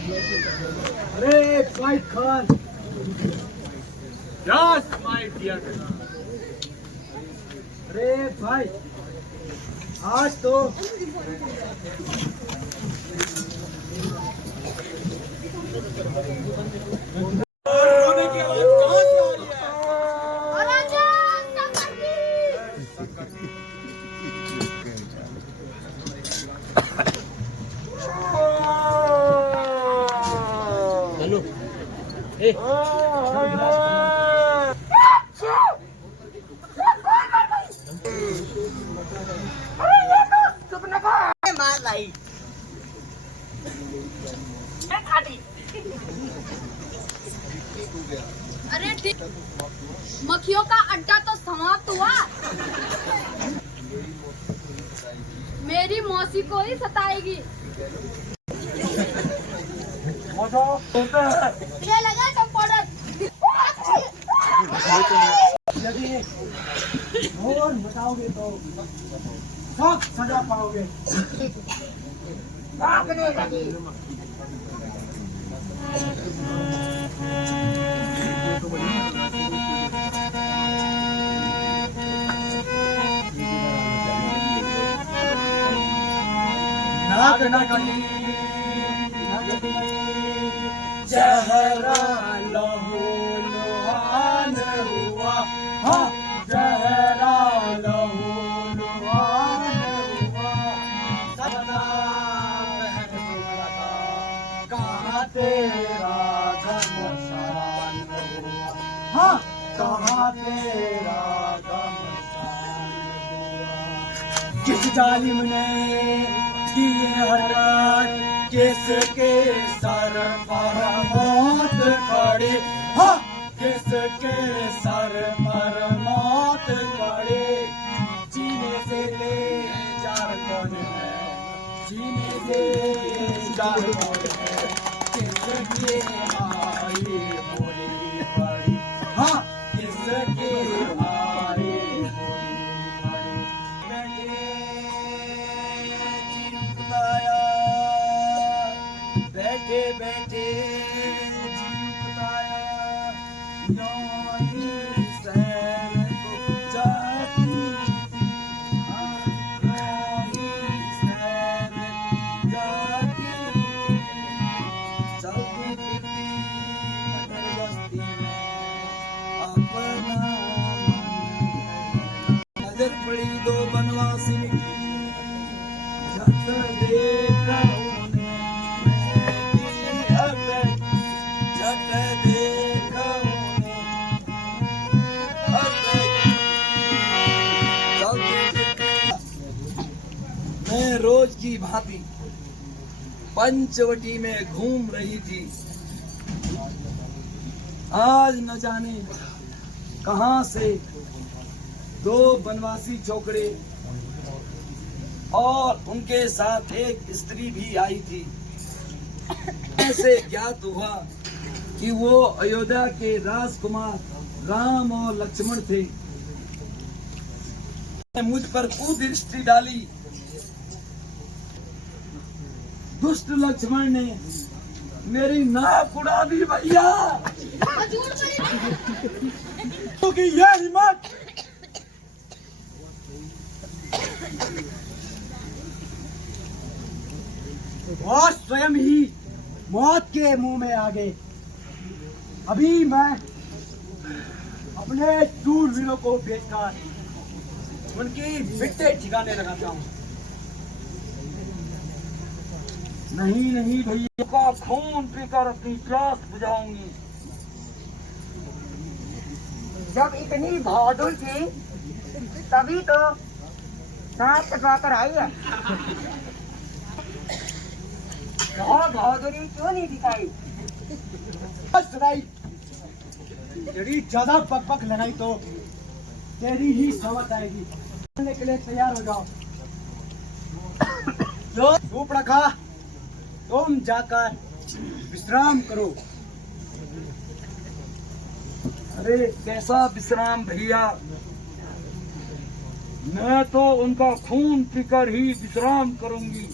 अरे भाई Khan, yes my dear. अरे भाई आज तो रोने की आवाज कहां से आ रही है? हेलो ए मार लाई अरे ठीक, मक्खियों का अड्डा तो समाप्त हुआ। मेरी मौसी को ही सताएगी। ये लगा चंपारण। यदि और बताओगे तो सब सजा पाओगे। नाग नगनी जहरा लहू लुहान हुआ, हाँ जहरा लहू लुहान हुआ। सदा बहन सुभद्रा कहाँ तेरा घमसान हुआ, हाँ कहाँ तेरा घमसान हुआ। किस जालिम ने किए हरकत, किसके सर पर मौत खड़ी, हाँ किसके सर पर मौत खड़ी। जीने से ले जार कौन है, जीने से जार कौन है, किसके आई बोली पड़ी, हाँ किसके आई बोली पड़ी। बैठे बैठे जी बताया, योनी सैन को जाती थी, योनी सैन जाती थी। चलती फिरती मगर बस्ती में अपना नजर पड़ी दो बनवासी की, जब देखा मैं रोज की भांति पंचवटी में घूम रही थी। आज न जाने कहां से दो बनवासी छोकरे और उनके साथ एक स्त्री भी आई थी। ऐसे ज्ञात हुआ कि वो अयोध्या के राजकुमार राम और लक्ष्मण थे। मुझ पर कुदृष्टि डाली। दुष्ट लक्ष्मण ने मेरी नाक उड़ा दी भैया। क्योंकि यह हिम्मत वो स्वयं ही मौत के मुंह में आ गए। अभी मैं अपने शूरवीरों को देखकर उनकी मिट्टे ठिकाने लगाता हूँ। नहीं नहीं भैया का खून पीकर अपनी प्यास बुझाऊंगी। जब इतनी बहादुर थी तभी तो सांप कटवा कर आई है। और बहादुरी क्यों नहीं दिखाई? बस यदि ज्यादा पक लगाई तो तेरी ही समझ आएगी। करने के लिए तैयार हो जाओ। जो धूप रखा तुम जाकर विश्राम करो। अरे कैसा विश्राम भैया, मैं तो उनका खून पीकर ही विश्राम करूंगी।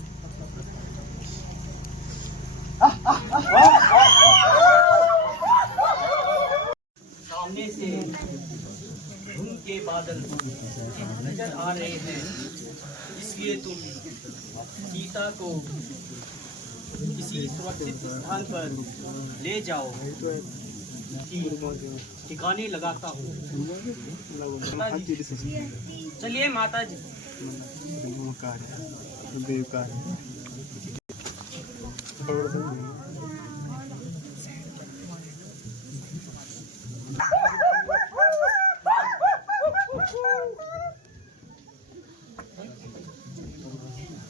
सामने से धुंध के बादल नजर आ रहे हैं, इसलिए तुम सीता को किसी सुरक्षित स्थान पर ले जाओ कि ठिकाने लगाता हूँ। चलिए माता जी।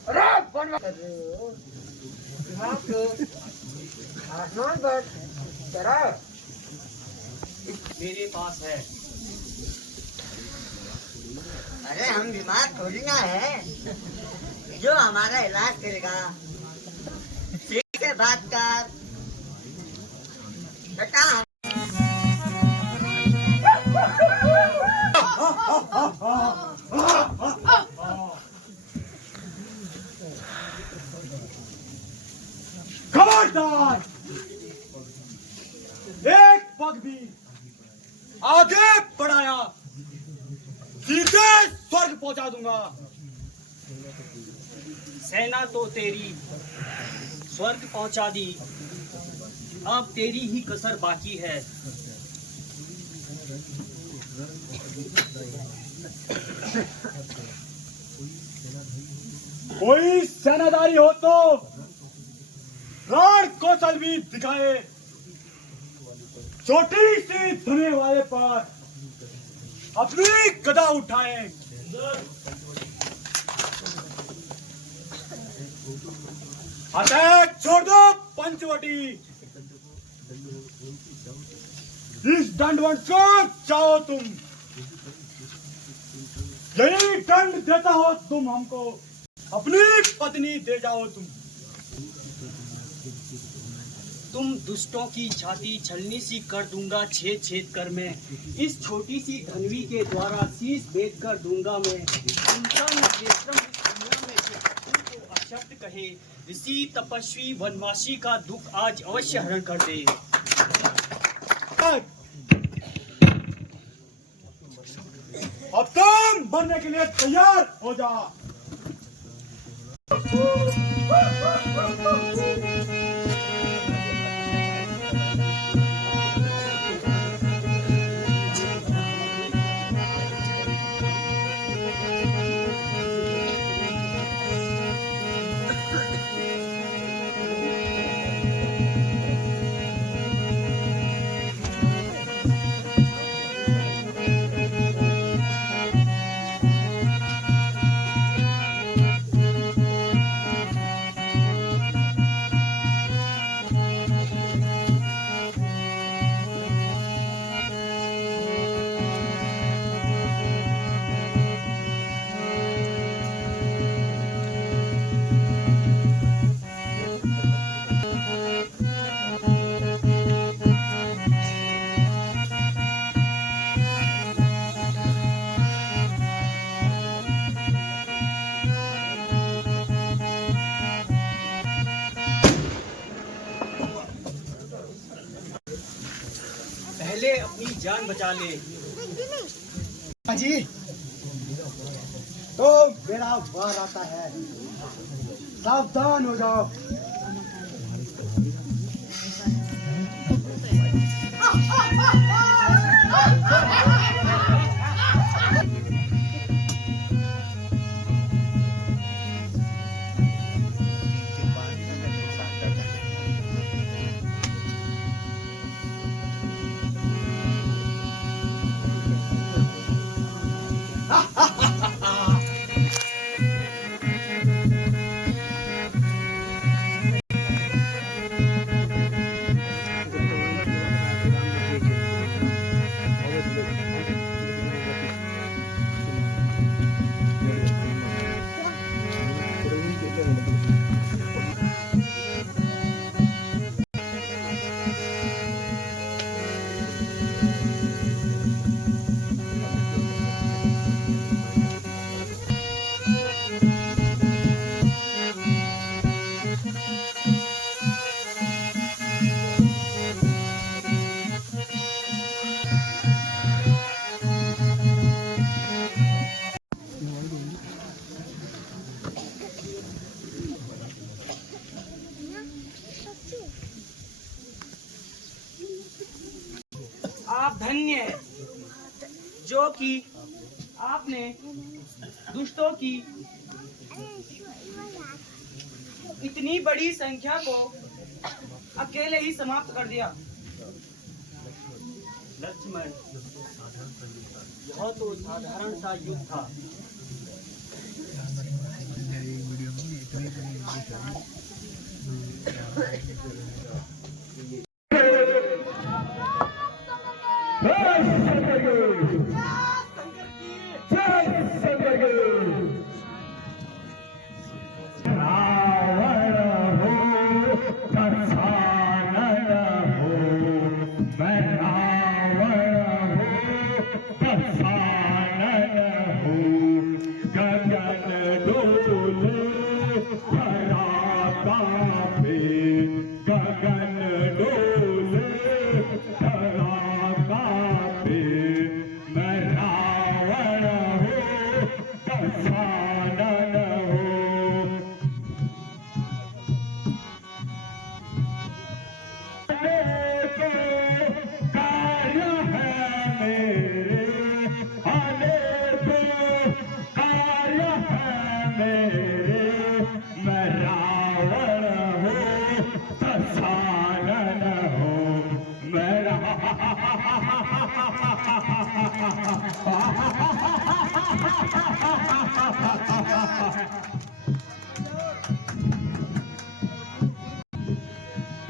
अरे कौन बात कर रहे हो? दिमाग को आसमान पर चढ़ा मेरे पास है। अरे हम बीमार थोड़ी ना है जो हमारा इलाज करेगा। ठीक से बात कर बेटा। खबरदार, एक पग भी आगे बढ़ाया सीधे स्वर्ग पहुंचा दूंगा। सेना तो तेरी स्वर्ग पहुंचा दी, अब तेरी ही कसर बाकी है। कोई सेनादारी हो तो रण कौशल भी दिखाए। छोटी सी धने वाले पर अपनी गदा उठाए। अटैक छोड़ दो पंचवटी। इस दंडवंश को चाहो तुम, यही दंड देता हो तुम हमको, अपनी पत्नी दे जाओ तुम दुष्टों की छाती छलनी सी कर दूंगा छेद छेद कर मैं। इस छोटी सी धनवी के द्वारा शीश भेद कर दूंगा मैं। चिंतन परिश्रम इस दुनिया में जो तुमको अशब्द कहे, ऋषि तपस्वी वनवासी का दुख आज अवश्य हरण कर दे। अब तुम मरने के लिए तैयार हो जा। पहले अपनी जान बचा ले। जी तो मेरा वार आता है, सावधान हो जाओ। धन्य है जो कि आपने दुष्टों की इतनी बड़ी संख्या को अकेले ही समाप्त कर दिया। लक्ष्मण, यह तो साधारण सा युद्ध था।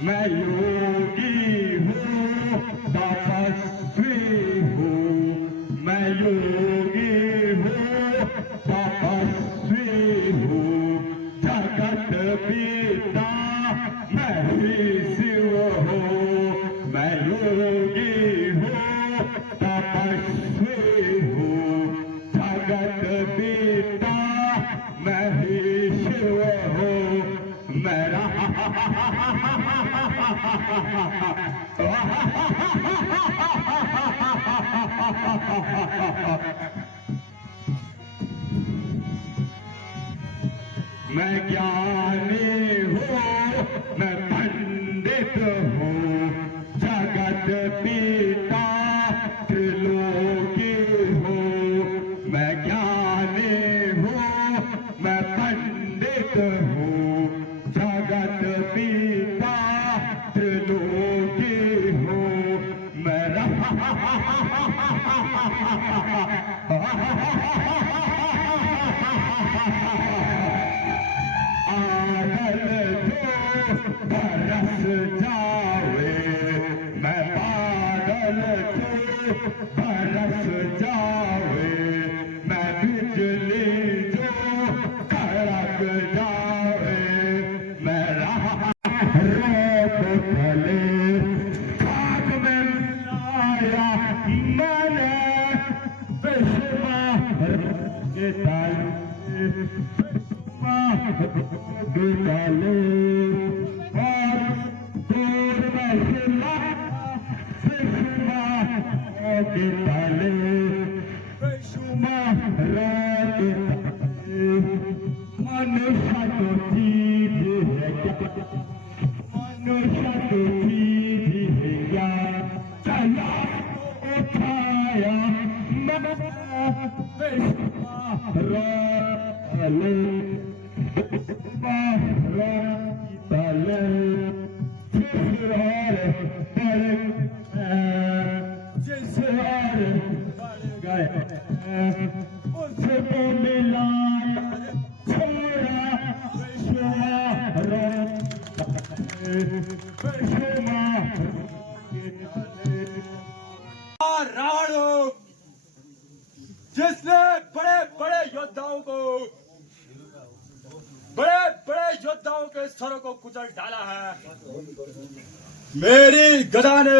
मैं योगी हूँ, तपस्वी हूँ, मैं योगी हूँ, तपस्वी हूँ, जगत पिता मैं ही शिव हूँ। मैं योगी हूँ, तपस्वी हूँ, जगत पिता मैं ही शिव हूँ। मेरा मैं ज्ञानी हूँ, मैं पंडित हूँ, जगत पिता त्रिलोकी हूँ। मैं ज्ञानी हूँ, मैं पंडित हूँ, जगत पिता त्रिलोकी हूँ। मेरा बरस जावे, मैं बादल तू बरस जावे, मैं बिजली जो कड़क जावे, मेरा रोप फले खाक में मिलाया मैंने विश्वा के ताले, विश्वा के ताले और दूर में सिला विश्वा के ताले, विश्वा के ताले। मनुष्य तो चीज है क्या, मनुष्य तो चीज है क्या, चला उठाया मैं विश्वा तले, तले जिस हार गए उसको मिलाया छोड़ा रावण जिसने बड़े बड़े योद्धाओं के सरों को कुचल डाला है, मेरी गदा ने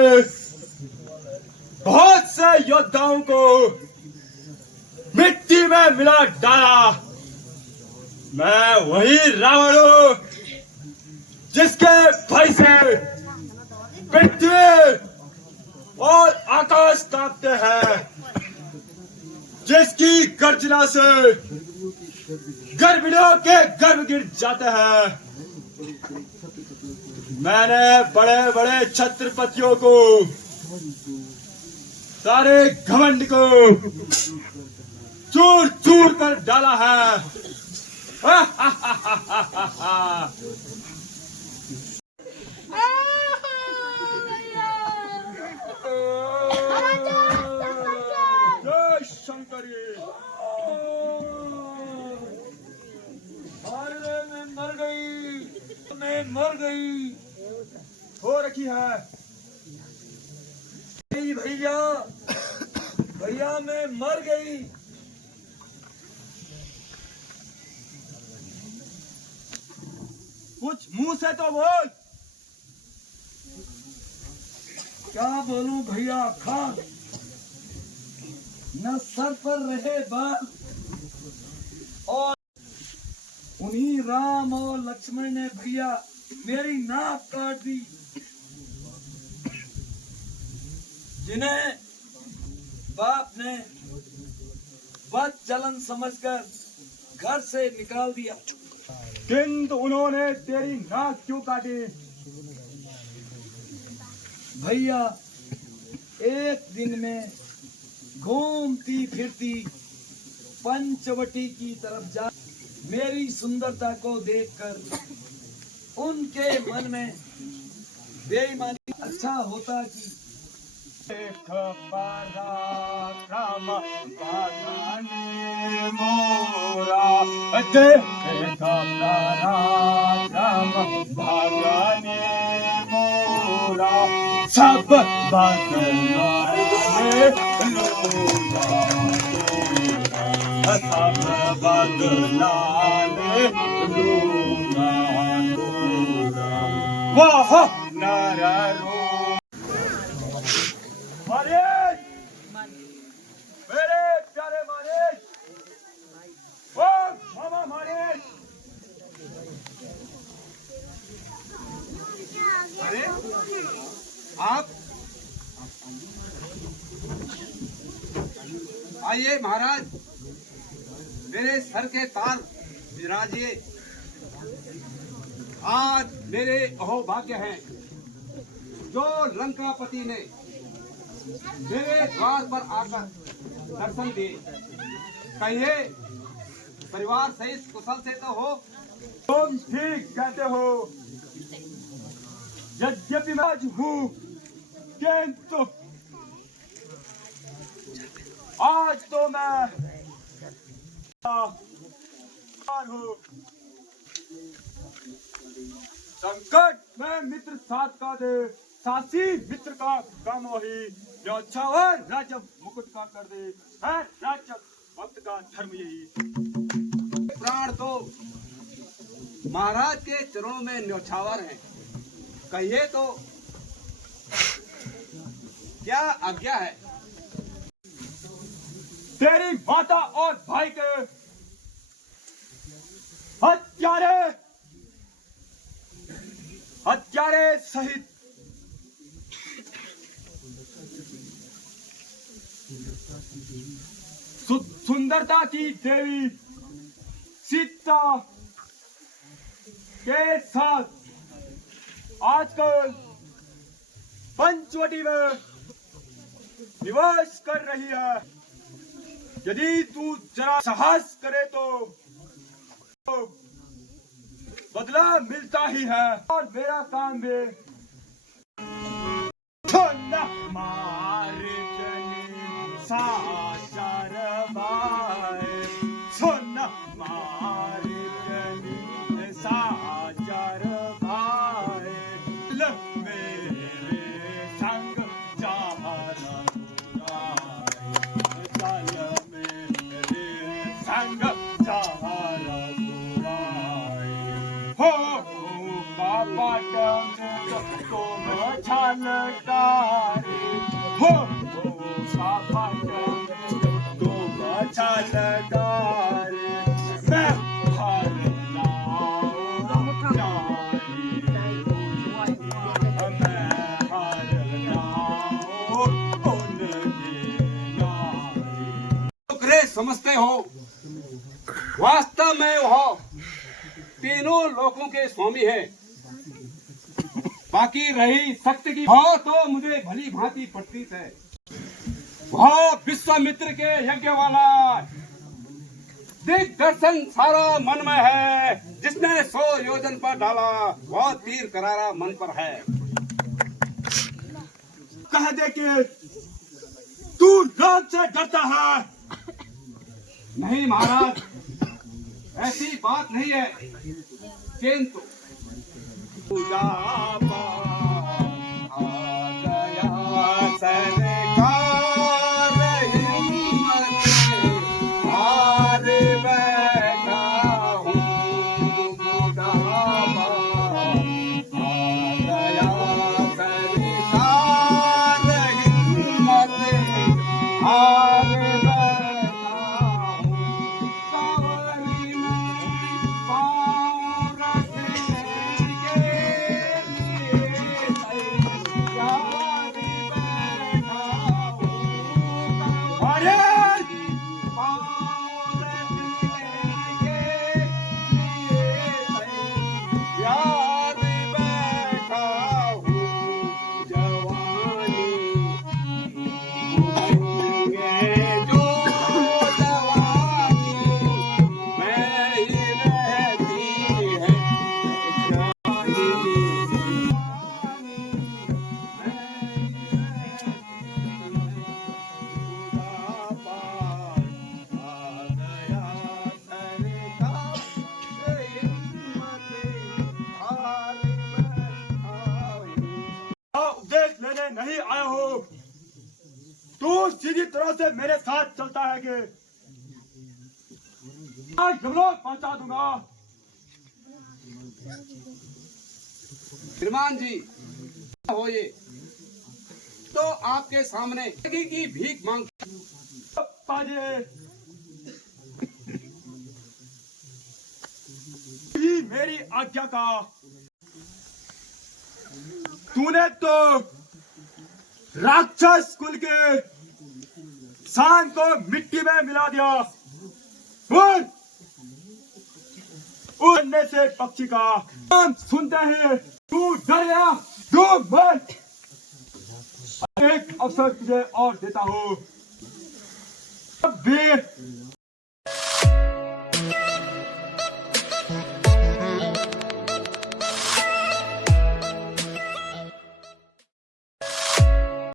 बहुत से योद्धाओं को मिट्टी में मिला डाला। मैं वही रावण हूँ जिसके भय से पृथ्वी और आकाश कांपते हैं, जिसकी गर्जना से गर्भिणियों के गर्भ गिर जाते हैं। मैंने बड़े बड़े छत्रपतियों को सारे घमंड को चूर चूर कर डाला है। जय शंकरी। अरे मैं मर गई हो रखी है। भैया भैया मैं मर गई। कुछ मुंह से तो बोल। क्या बोलूं भैया, खान न सर पर रहे बाल और उन्हीं राम और लक्ष्मण ने भैया मेरी नाक काट दी, जिन्हें बाप ने बद जलन समझकर घर से निकाल दिया। किंतु उन्होंने तेरी नाक क्यों काटी? भैया एक दिन में घूमती फिरती पंचवटी की तरफ जा मेरी सुंदरता को देखकर उनके मन में बेईमानी अच्छा होता कि देख पराक्रम भगवाने मोरा, देख पराक्रम भगवाने मोरा, सब बदलाए लोगा, सब बदलाए लोगा। वाह नर मारेश, मेरे प्यारे मारेश, ओ मामा मारेश। अरे आप आइए महाराज, मेरे सर के तार विराजिए। आज मेरे अहोभाग्य हैं जो लंकापति ने मेरे द्वार पर आकर दर्शन दिए। कहिए परिवार सहित कुशल से तो हो? तुम ठीक कहते हो। यद्यपि मैं आज हूँ, किंतु आज तो मैं हूँ। संकट में मित्र साथ का दे, सासी मित्र का काम वही, न्यौछावर राज्य मुकुट का कर दे, है राज्य भक्त का धर्म यही। प्राण तो महाराज के चरणों में न्यौछावर हैं। कहिए तो क्या आज्ञा है? तेरी माता और भाई के हत्यारे सहित सुंदरता की देवी सीता के साथ आजकल पंचवटी में निवास कर रही है। यदि तू जरा साहस करे तो बदला मिलता ही है। और मेरा काम भी मारे साचार भाई, सुन मारे साचार भाई, मेरे संग जहारा चल मेरे संग जहारा हो बाबा तुम छलकारी हो बाबा तुम छलकारी मैं हर समझते हो, वास्तव में वह तीनों लोकों के स्वामी है। बाकी रही शक्ति की भाव तो मुझे भली भांति प्रतीत है। वह विश्वामित्र के यज्ञ वाला दिग्दर्शन सारा मन में है। जिसने 100 योजन पर डाला वह तीर करारा मन पर है। कह दे कि तू रात से डरता है। नहीं महाराज, ऐसी बात नहीं है। किंतु पूजा आ गया सरकार हिम्मत हार बैठा हूँ। बुढ़ापा आ गया सरकार हिम्मत हार बैठा हूँ। कांवरी में पाँव रखने के लिए तैयार बैठा हूँ। महाराज पाँव रखने के लिए तैयार बैठा हूँ। जवानी भूलेंगे जो जवानी में ही रहती है। जवानी बुढ़ापा आ गया सरकार हिम्मत हार बैठा हूँ। उपदेश लेने नहीं आया हो। तू सीधी तरह से मेरे साथ चलता है कि आज यमलोक पहुंचा दूंगा। श्रीमान जी हो ये तो आपके सामने की भीख मांग पाजे ही मेरी आज्ञा का। तूने तो राक्षस कुल के शान को मिट्टी में मिला दिया। बोल उड़ने से पक्षी का नाम सुनते हैं तू डर गया। तू मत। एक अवसर तुझे और देता हूँ। अब भी